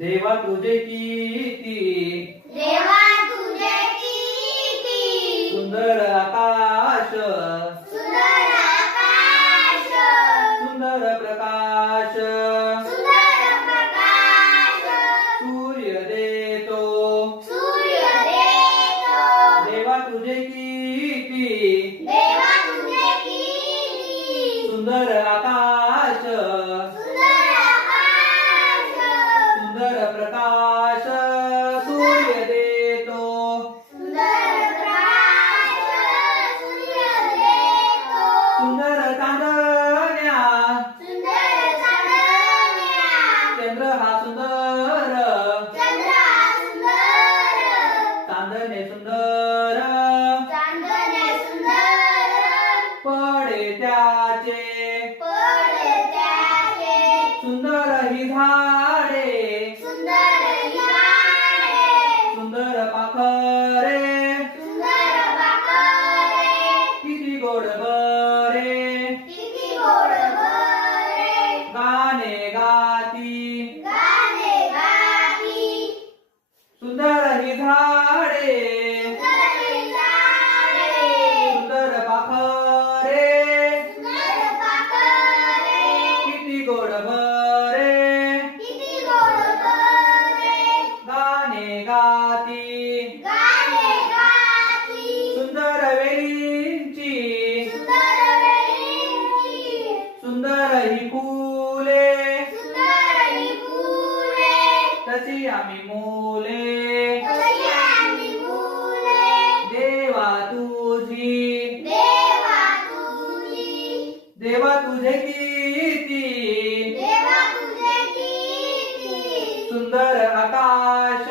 देवा तुझे किती देवा तुझे किती सुंदर आकाश सुंदर आकाश सुंदर प्रकाश सुंदर प्रकाश सूर्य देतो सूर्य देतो देवा तुझे किती देवा तुझे किती सुंदर आकाश सुंदर आकाश सुंदर प्रकाश सूर्य देतो सुंदर प्रकाश सूर्य देतो सुंदर चांदण्या सुंदर चांदण्या चंद्र हा सुंदर चंद्र सुंदर चांदणे सुंदर चांदणे सुंदर पडे त्याचे पडे त्याचे सुंदर ही झाडे सुंदर झाडे सुंदर पाखरे सुंदर पाखरे किती गोड बरे किती गोड बरे गाणे गाती गाणे गाती सुंदर ही झाडे सुंदर झाडे सुंदर पाखरे सुंदर पाखरे किती गोड बरे किती गोड बरे गाणे गाती गाणे गाती सुंदर वेलींची सुंदर वेलींची सुंदर ही फुले सुंदर ही फुले तशी आम्ही मुले तशी आम्ही मुले देवा तुझी देवा तुझी देवा तुझे किती देवा तुझे किती सुंदर आकाश